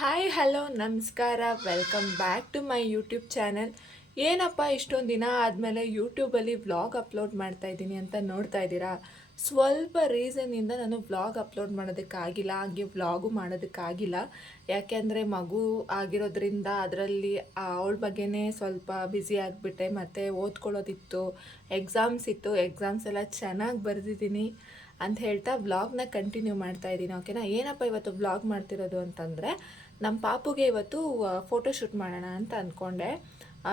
Hi hello ನಮಸ್ಕಾರ welcome back to my YouTube channel. ಏನಪ್ಪ ಇಷ್ಟೊಂದು ದಿನ ಆದಮೇಲೆ ಯೂಟ್ಯೂಬಲ್ಲಿ ವ್ಲಾಗ್ ಅಪ್ಲೋಡ್ ಮಾಡ್ತಾ ಇದ್ದೀನಿ ಅಂತ ನೋಡ್ತಾ ಇದ್ದೀರಾ. ಸ್ವಲ್ಪ ರೀಸನ್ನಿಂದ ನಾನು ವ್ಲಾಗ್ ಅಪ್ಲೋಡ್ ಮಾಡೋದಕ್ಕಾಗಿಲ್ಲ, ಹಾಗೆ ವ್ಲಾಗು ಮಾಡೋದಕ್ಕಾಗಿಲ್ಲ. ಯಾಕೆಂದರೆ ಮಗು ಆಗಿರೋದ್ರಿಂದ ಅದರಲ್ಲಿ ಅವಳ ಬಗ್ಗೆನೇ ಸ್ವಲ್ಪ ಬ್ಯುಸಿ ಆಗಿಬಿಟ್ಟೆ. ಮತ್ತು ಓದ್ಕೊಳ್ಳೋದಿತ್ತು, ಎಕ್ಸಾಮ್ಸ್ ಇತ್ತು, ಎಕ್ಸಾಮ್ಸ್ ಎಲ್ಲ ಚೆನ್ನಾಗಿ ಬರೆದಿದ್ದೀನಿ ಅಂತ ಹೇಳ್ತಾ ವ್ಲಾಗ್ನ ಕಂಟಿನ್ಯೂ ಮಾಡ್ತಾ ಇದ್ದೀನಿ. ಓಕೆನಾ. ಏನಪ್ಪ ಇವತ್ತು ವ್ಲಾಗ್ ಮಾಡ್ತಿರೋದು ಅಂತಂದರೆ, ನಮ್ಮ ಪಾಪುಗೆ ಇವತ್ತು ಫೋಟೋಶೂಟ್ ಮಾಡೋಣ ಅಂತ ಅಂದ್ಕೊಂಡೆ.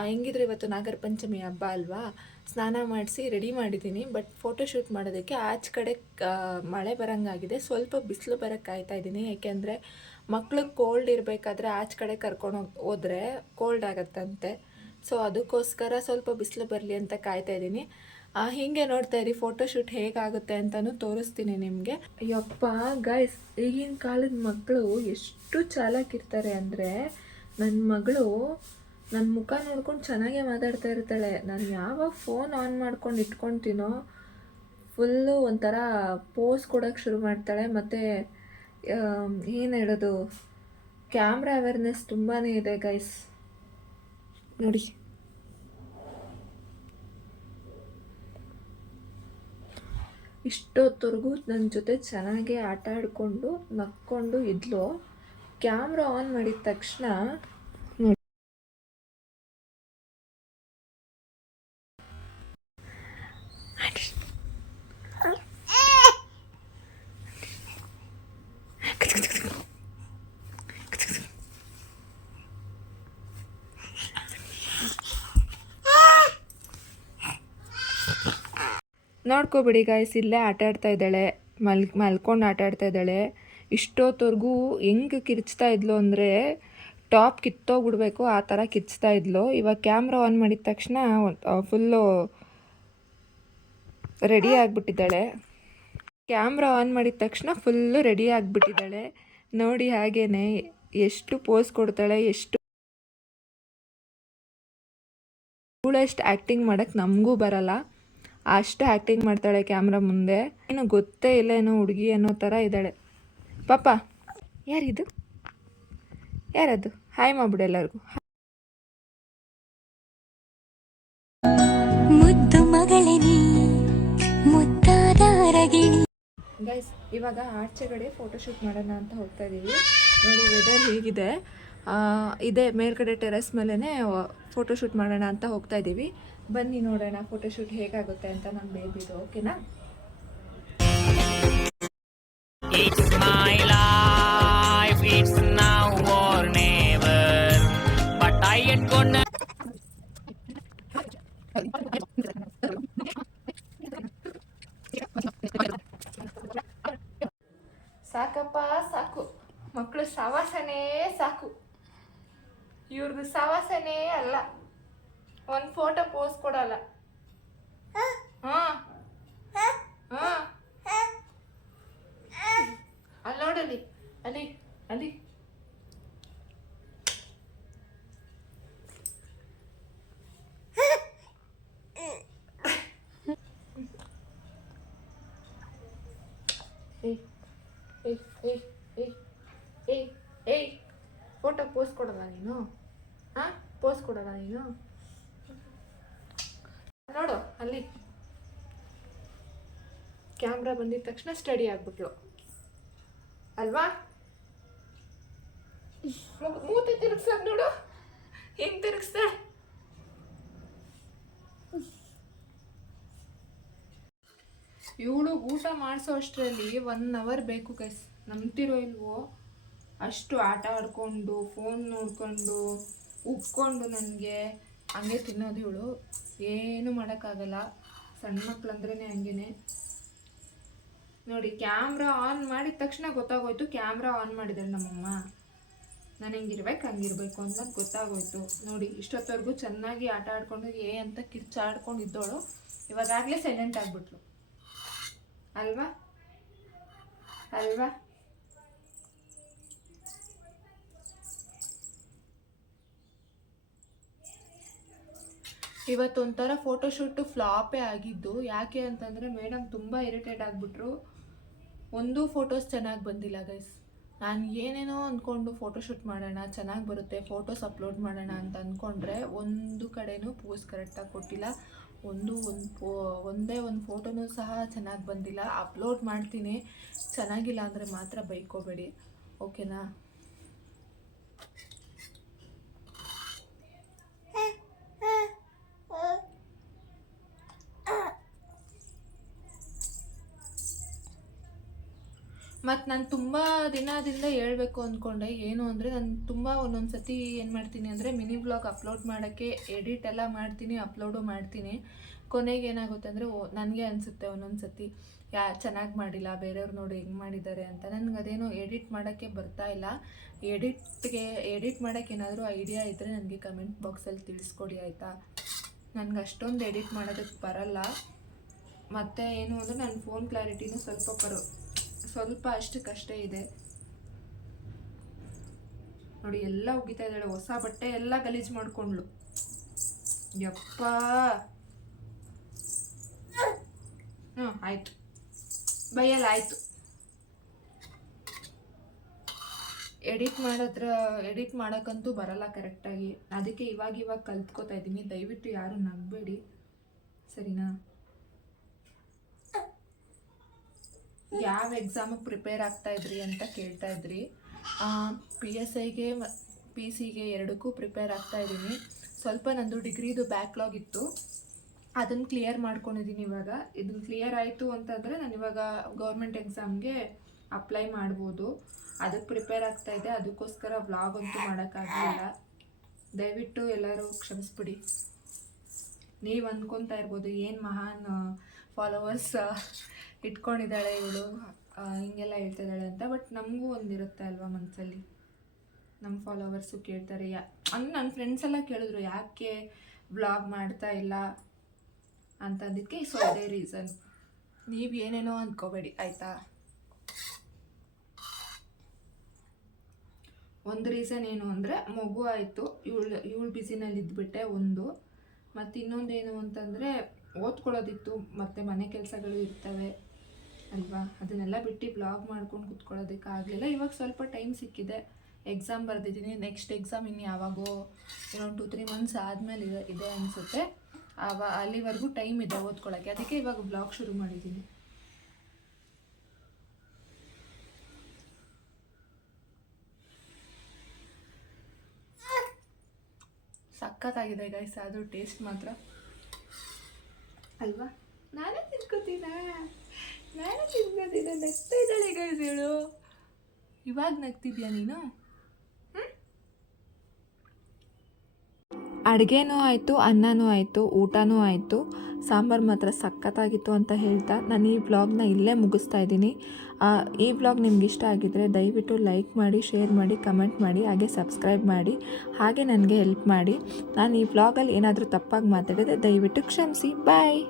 ಹೆಂಗಿದ್ರೆ ಇವತ್ತು ನಾಗರ ಪಂಚಮಿ ಹಬ್ಬ ಅಲ್ವಾ, ಸ್ನಾನ ಮಾಡಿಸಿ ರೆಡಿ ಮಾಡಿದ್ದೀನಿ. ಬಟ್ ಫೋಟೋಶೂಟ್ ಮಾಡೋದಕ್ಕೆ ಆಚೆ ಕಡೆ ಮಳೆ ಬರೋಂಗಾಗಿದೆ, ಸ್ವಲ್ಪ ಬಿಸಿಲು ಬರೋಕ್ಕೆ ಕಾಯ್ತಾ ಇದ್ದೀನಿ. ಏಕೆಂದರೆ ಮಕ್ಳಿಗೆ ಕೋಲ್ಡ್ ಇರಬೇಕಾದ್ರೆ ಆಚೆ ಕಡೆ ಕರ್ಕೊಂಡು ಹೋದರೆ ಕೋಲ್ಡ್ ಆಗತ್ತಂತೆ. ಸೊ ಅದಕ್ಕೋಸ್ಕರ ಸ್ವಲ್ಪ ಬಿಸಿಲು ಬರಲಿ ಅಂತ ಕಾಯ್ತಾ ಇದ್ದೀನಿ. ಹೀಗೆ ನೋಡ್ತಾ ಇರಿ ಫೋಟೋಶೂಟ್ ಹೇಗಾಗುತ್ತೆ ಅಂತಲೂ ತೋರಿಸ್ತೀನಿ ನಿಮಗೆ. ಯಪ್ಪ ಗೈಸ್, ಈಗಿನ ಕಾಲದ ಮಕ್ಕಳು ಎಷ್ಟು ಚಾಲಾಕಿರ್ತಾರೆ ಅಂದರೆ, ನನ್ನ ಮಗಳು ನನ್ನ ಮುಖ ನೋಡ್ಕೊಂಡು ಚೆನ್ನಾಗೇ ಮಾತಾಡ್ತಾ ಇರ್ತಾಳೆ. ನಾನು ಯಾವಾಗ ಫೋನ್ ಆನ್ ಮಾಡ್ಕೊಂಡು ಇಟ್ಕೊತೀನೋ ಫುಲ್ಲು ಒಂಥರ ಪೋಸ್ ಕೊಡೋಕ್ಕೆ ಶುರು ಮಾಡ್ತಾಳೆ. ಮತ್ತು ಏನು ಹೇಳೋದು, ಕ್ಯಾಮ್ರಾ ಅವೇರ್ನೆಸ್ ತುಂಬಾ ಇದೆ ಗೈಸ್. ನೋಡಿ, ಇಷ್ಟೊತ್ತವರೆಗೂ ನನ್ನ ಜೊತೆ ಚೆನ್ನಾಗಿ ಆಟ ಆಡಿಕೊಂಡು ನಕ್ಕೊಂಡು ಇದ್ಲು. ಕ್ಯಾಮ್ರಾ ಆನ್ ಮಾಡಿದ ತಕ್ಷಣ ನೋಡಿ, ನೋಡ್ಕೊಬಿಡಿ ಗಾಯ್ಸ್, ಇಲ್ಲೇ ಆಟ ಆಡ್ತಾ ಇದ್ದಾಳೆ, ಮಲ್ಕೊಂಡು ಆಟ ಆಡ್ತಾ ಇದ್ದಾಳೆ. ಇಷ್ಟೊತ್ತವರೆಗೂ ಹೆಂಗೆ ಕಿರ್ಚ್ತಾ ಇದ್ಲು ಅಂದರೆ ಟಾಪ್ ಕಿತ್ತೋಗ್ಬಿಡ್ಬೇಕು ಆ ಥರ ಕಿರ್ಚ್ತಾ ಇದ್ಲು. ಇವಾಗ ಕ್ಯಾಮ್ರಾ ಆನ್ ಮಾಡಿದ ತಕ್ಷಣ ಫುಲ್ಲು ರೆಡಿ ಆಗಿಬಿಟ್ಟಿದ್ದಾಳೆ. ಕ್ಯಾಮ್ರಾ ಆನ್ ಮಾಡಿದ ತಕ್ಷಣ ಫುಲ್ಲು ರೆಡಿ ಆಗಿಬಿಟ್ಟಿದ್ದಾಳೆ. ನೋಡಿ, ಹಾಗೇನೆ ಎಷ್ಟು ಪೋಸ್ ಕೊಡ್ತಾಳೆ, ಎಷ್ಟು ಇವಳಷ್ಟು ಆ್ಯಕ್ಟಿಂಗ್ ಮಾಡೋಕ್ಕೆ ನಮಗೂ ಬರಲ್ಲ, ಅಷ್ಟು ಆ್ಯಕ್ಟಿಂಗ್ ಮಾಡ್ತಾಳೆ ಕ್ಯಾಮ್ರಾ ಮುಂದೆ. ಏನು ಗೊತ್ತೇ ಇಲ್ಲ, ಏನೋ ಹುಡುಗಿ ಅನ್ನೋ ಥರ ಇದ್ದಾಳೆ. ಪಾಪ ಯಾರಿದು, ಯಾರದು? ಹಾಯ್ ಮಾಡ್ಬಿಡು ಎಲ್ಲರಿಗೂ. ಮುದ್ದು ಮಗಳೇ ನೀ, ಮುದ್ದಾದ ರಗಿಣಿ. ಗೈಸ್, ಇವಾಗ ಆಚೆಗಡೆ ಫೋಟೋಶೂಟ್ ಮಾಡೋಣ ಅಂತ ಹೋಗ್ತಾ ಇದ್ದೀವಿ. ನೋಡಿ ವೆದರ್ ಹೇಗಿದೆ. ಇದೇ ಮೇಲ್ಗಡೆ ಟೆರೆಸ್ ಮೇಲೇ ಫೋಟೋಶೂಟ್ ಮಾಡೋಣ ಅಂತ ಹೋಗ್ತಾ ಇದ್ದೀವಿ. ಬನ್ನಿ ನೋಡೋಣ ಫೋಟೋಶೂಟ್ ಹೇಗಾಗುತ್ತೆ ಅಂತ ನಮ್ಮ ಬೇಬಿದು. ಓಕೆನಾ. It's my life, it's now or never, but I ain't gonna. ಸಾಕಪ್ಪ ಸಾಕು, ಮಕ್ಕಳು ಸವಾಸನೇ ಸಾಕು, ಇವ್ರದ್ದು ಸವಾಸನೇ ಅಲ್ಲ. ಒಂದು ಫೋಟೋ ಪೋಸ್ ಕೊಡಲ್ಲ. ಹಾಂ ಹಾಂ, ಅಲ್ಲಿ ನೋಡಲಿ, ಅಲ್ಲಿ ಅಲ್ಲಿ ಏಯ್ ಫೋಟೋ ಪೋಸ್ ಕೊಡಲ್ಲ ನೀನು? ಹಾಂ, ಪೋಸ್ ಕೊಡಲ್ಲ ನೀನು? ನೋಡು ಅಲ್ಲಿ ಕ್ಯಾಮ್ರಾ ಬಂದಿದ ತಕ್ಷಣ ಸ್ಟಡಿ ಆಗ್ಬಿಟ್ಲು ಅಲ್ವಾ? ಮೂತಿ ತಿರುಗ್ಸಕ್ ನೋಡು, ಹೆಂಗ್ ತಿರುಗಿಸ್ದೆ. ಇವಳು ಊಟ ಮಾಡಿಸೋ ಅಷ್ಟರಲ್ಲಿ 1 ಅವರ್ ಬೇಕು ಗೈಸ್. ನಂಬ್ತಿರೋ ಇಲ್ವೋ, ಅಷ್ಟು ಆಟ ಆಡಿಕೊಂಡು ಫೋನ್ ನೋಡಿಕೊಂಡು ಉಪ್ಕೊಂಡು ನನಗೆ ಹಂಗೆ ತಿನ್ನೋದು. ಇವಳು ಏನು ಮಾಡೋಕ್ಕಾಗಲ್ಲ, ಸಣ್ಣ ಮಕ್ಳಂದ್ರೇ ಹಂಗೇನೆ. ನೋಡಿ, ಕ್ಯಾಮ್ರಾ ಆನ್ ಮಾಡಿದ ತಕ್ಷಣ ಗೊತ್ತಾಗೋಯ್ತು, ಕ್ಯಾಮ್ರಾ ಆನ್ ಮಾಡಿದ್ದಾರೆ ನಮ್ಮಮ್ಮ. ನಾನು ಹೆಂಗಿರ್ಬೇಕು ಹಂಗಿರ್ಬೇಕು ಅಂತ ಗೊತ್ತಾಗೋಯ್ತು. ನೋಡಿ, ಇಷ್ಟೊತ್ತವರೆಗೂ ಚೆನ್ನಾಗಿ ಆಟ ಆಡ್ಕೊಂಡು ಅಂತ ಕಿರ್ಚಾಡ್ಕೊಂಡು ಇದ್ದೋಳು ಇವಾಗಲೇ ಸೈಲೆಂಟ್ ಆಗಿಬಿಟ್ಲು ಅಲ್ವಾ ಅಲ್ವಾ. ಇವತ್ತೊಂಥರ ಫೋಟೋಶೂಟು ಫ್ಲಾಪೇ ಆಗಿದ್ದು. ಯಾಕೆ ಅಂತಂದರೆ ಮೇಡಮ್ ತುಂಬ ಇರಿಟೇಟ್ ಆಗಿಬಿಟ್ರು. ಒಂದೂ ಫೋಟೋಸ್ ಚೆನ್ನಾಗಿ ಬಂದಿಲ್ಲ ಗೈಸ್. ನಾನು ಏನೇನೋ ಅಂದ್ಕೊಂಡು ಫೋಟೋಶೂಟ್ ಮಾಡೋಣ, ಚೆನ್ನಾಗಿ ಬರುತ್ತೆ, ಫೋಟೋಸ್ ಅಪ್ಲೋಡ್ ಮಾಡೋಣ ಅಂತ ಅಂದ್ಕೊಂಡ್ರೆ ಒಂದು ಕಡೆನೂ ಪೋಸ್ ಕರೆಕ್ಟಾಗಿ ಕೊಟ್ಟಿಲ್ಲ. ಒಂದೇ ಒಂದು ಫೋಟೋನೂ ಸಹ ಚೆನ್ನಾಗಿ ಬಂದಿಲ್ಲ. ಅಪ್ಲೋಡ್ ಮಾಡ್ತೀನಿ, ಚೆನ್ನಾಗಿಲ್ಲ ಅಂದರೆ ಮಾತ್ರ ಬೈಕೋಬೇಡಿ, ಓಕೆನಾ? ಮತ್ತು ನಾನು ತುಂಬ ದಿನದಿಂದ ಹೇಳಬೇಕು ಅಂದ್ಕೊಂಡೆ, ಏನು ಅಂದರೆ ನಾನು ತುಂಬ ಒಂದೊಂದು ಸತಿ ಏನು ಮಾಡ್ತೀನಿ ಅಂದರೆ ಮಿನಿ ವ್ಲಾಗ್ ಅಪ್ಲೋಡ್ ಮಾಡೋಕ್ಕೆ ಎಡಿಟ್ ಎಲ್ಲ ಮಾಡ್ತೀನಿ, ಅಪ್ಲೋಡು ಮಾಡ್ತೀನಿ. ಕೊನೆಗೆ ಏನಾಗುತ್ತೆ ಅಂದರೆ ನನಗೆ ಅನಿಸುತ್ತೆ ಒಂದೊಂದು ಸತಿ ಚೆನ್ನಾಗಿ ಮಾಡಿಲ್ಲ, ಬೇರೆಯವ್ರು ನೋಡಿ ಹೆಂಗೆ ಮಾಡಿದ್ದಾರೆ ಅಂತ. ನನಗೆ ಅದೇನೋ ಎಡಿಟ್ ಮಾಡೋಕ್ಕೆ ಬರ್ತಾ ಇಲ್ಲ. ಎಡಿಟ್ ಮಾಡೋಕ್ಕೆ ಏನಾದರೂ ಐಡಿಯಾ ಇದ್ದರೆ ನನಗೆ ಕಮೆಂಟ್ ಬಾಕ್ಸಲ್ಲಿ ತಿಳಿಸ್ಕೊಡಿ, ಆಯಿತಾ? ನನಗೆ ಅಷ್ಟೊಂದು ಎಡಿಟ್ ಮಾಡೋದಕ್ಕೆ ಬರಲ್ಲ. ಮತ್ತು ಏನು ಅಂದರೆ ನನ್ನ ಫೋನ್ ಕ್ಲಾರಿಟಿನೂ ಸ್ವಲ್ಪ ಅಷ್ಟಕ್ಕಷ್ಟೇ ಇದೆ ನೋಡಿ. ಎಲ್ಲ ಉಗಿತಾ ಇದ್ದಾಳೆ, ಹೊಸ ಬಟ್ಟೆ ಎಲ್ಲ ಗಲೀಜು ಮಾಡ್ಕೊಂಡ್ಳು. ಯಪ್ಪ, ಆಯ್ತು, ಬೈಯಲ್ಲ, ಆಯ್ತು. ಎಡಿಟ್ ಮಾಡೋಕ್ಕಂತೂ ಬರಲ್ಲ ಕರೆಕ್ಟಾಗಿ, ಅದಕ್ಕೆ ಇವಾಗ ಕಲ್ತ್ಕೋತಾ ಇದ್ದೀನಿ. ದಯವಿಟ್ಟು ಯಾರು ನಗಬೇಡಿ, ಸರಿನಾ? ಯಾವ ಎಕ್ಸಾಮಿಗೆ ಪ್ರಿಪೇರ್ ಆಗ್ತಾಯಿದ್ರಿ ಅಂತ ಕೇಳ್ತಾ ಇದ್ರಿ. PSIಗೆ PC ಎರಡಕ್ಕೂ ಪ್ರಿಪೇರ್ ಆಗ್ತಾಯಿದ್ದೀನಿ. ಸ್ವಲ್ಪ ನಂದು ಡಿಗ್ರಿದು ಬ್ಯಾಕ್ಲಾಗ್ ಇತ್ತು, ಅದನ್ನು ಕ್ಲಿಯರ್ ಮಾಡ್ಕೊಂಡಿದ್ದೀನಿ. ಇವಾಗ ಇದನ್ನು ಕ್ಲಿಯರ್ ಆಯಿತು ಅಂತಂದರೆ ನಾನು ಇವಾಗ ಗೌರ್ಮೆಂಟ್ ಎಕ್ಸಾಮ್ಗೆ ಅಪ್ಲೈ ಮಾಡ್ಬೋದು. ಅದಕ್ಕೆ ಪ್ರಿಪೇರ್ ಆಗ್ತಾಯಿದ್ದೆ, ಅದಕ್ಕೋಸ್ಕರ ವ್ಲಾಗ್ ಅಂತೂ ಮಾಡೋಕ್ಕಾಗಲಿಲ್ಲ. ದಯವಿಟ್ಟು ಎಲ್ಲರೂ ಕ್ಷಮಿಸ್ಬಿಡಿ. ನೀವು ಅಂದ್ಕೊತಾ ಇರ್ಬೋದು, ಏನು ಮಹಾನ್ ಫಾಲೋವರ್ಸ್ ಇಟ್ಕೊಂಡಿದ್ದಾಳೆ ಇವಳು, ಹಿಂಗೆಲ್ಲ ಹೇಳ್ತಿದ್ದಾಳೆ ಅಂತ. ಬಟ್ ನಮಗೂ ಒಂದಿರುತ್ತೆ ಅಲ್ವಾ ಮನಸ್ಸಲ್ಲಿ, ನಮ್ಮ ಫಾಲೋವರ್ಸು ಕೇಳ್ತಾರೆ. ನನ್ನ ಫ್ರೆಂಡ್ಸ್ ಎಲ್ಲ ಕೇಳಿದ್ರು ಯಾಕೆ ವ್ಲಾಗ್ ಮಾಡ್ತಾ ಇಲ್ಲ ಅಂತಂದಕ್ಕೆ. ಸೊ ಅದೇ ರೀಸನ್, ನೀವು ಏನೇನೋ ಅಂದ್ಕೋಬೇಡಿ, ಆಯಿತಾ? ಒಂದು ರೀಸನ್ ಏನು ಅಂದರೆ ಮಗು ಆಯಿತು, ಇವಳು ಬ್ಯುಸಿನಲ್ಲಿ ಇದ್ಬಿಟ್ಟೆ ಒಂದು. ಮತ್ತು ಇನ್ನೊಂದೇನು ಅಂತಂದರೆ ಓದ್ಕೊಳ್ಳೋದಿತ್ತು, ಮತ್ತು ಮನೆ ಕೆಲಸಗಳು ಇರ್ತವೆ ಅಲ್ವಾ, ಅದನ್ನೆಲ್ಲ ಬಿಟ್ಟು ಬ್ಲಾಗ್ ಮಾಡ್ಕೊಂಡು ಕೂತ್ಕೊಳ್ಳೋದಕ್ಕಾಗಲಿಲ್ಲ. ಇವಾಗ ಸ್ವಲ್ಪ ಟೈಮ್ ಸಿಕ್ಕಿದೆ, ಎಕ್ಸಾಮ್ ಬರೆದಿದ್ದೀನಿ. ನೆಕ್ಸ್ಟ್ ಎಕ್ಸಾಮ್ ಇನ್ನು ಯಾವಾಗೋ ಇನ್ನೊಂದು 2-3 ಮಂತ್ಸ್ ಆದಮೇಲೆ ಇದೆ ಅನಿಸುತ್ತೆ. ಅಲ್ಲಿವರೆಗೂ ಟೈಮ್ ಇದೆ ಓದ್ಕೊಳ್ಳೋಕ್ಕೆ, ಅದಕ್ಕೆ ಇವಾಗ ಬ್ಲಾಗ್ ಶುರು ಮಾಡಿದ್ದೀನಿ. ಸಖತ್ತಾಗಿದೆ ಗೈಸ್, ಅದು ಟೇಸ್ಟ್ ಮಾತ್ರ ಅಲ್ವಾ? ನಾನೇ ತಿನ್ಕೋತೀನ ನಗ್ತಾ ಇದ್ದಾಳೆ ಗೈಸ್ ಹೇಳು. ಇವಾಗ ನಗ್ತಿದ್ಯಾ ನೀನು? ಅಡುಗೆನೂ ಆಯಿತು, ಅನ್ನನೂ ಆಯಿತು, ಊಟನೂ ಆಯಿತು. ಸಾಂಬಾರು ಮಾತ್ರ ಸಖತ್ತಾಗಿತ್ತು ಅಂತ ಹೇಳ್ತಾ ನಾನು ಈ ವ್ಲಾಗ್ನ ಇಲ್ಲೇ ಮುಗಿಸ್ತಾ ಇದ್ದೀನಿ. ಈ ವ್ಲಾಗ್ ನಿಮ್ಗೆ ಇಷ್ಟ ಆಗಿದ್ದರೆ ದಯವಿಟ್ಟು ಲೈಕ್ ಮಾಡಿ, ಶೇರ್ ಮಾಡಿ, ಕಮೆಂಟ್ ಮಾಡಿ, ಹಾಗೆ ಸಬ್ಸ್ಕ್ರೈಬ್ ಮಾಡಿ, ಹಾಗೆ ನನಗೆ ಹೆಲ್ಪ್ ಮಾಡಿ. ನಾನು ಈ ವ್ಲಾಗಲ್ಲಿ ಏನಾದರೂ ತಪ್ಪಾಗಿ ಮಾತಾಡಿದರೆ ದಯವಿಟ್ಟು ಕ್ಷಮಿಸಿ. ಬಾಯ್.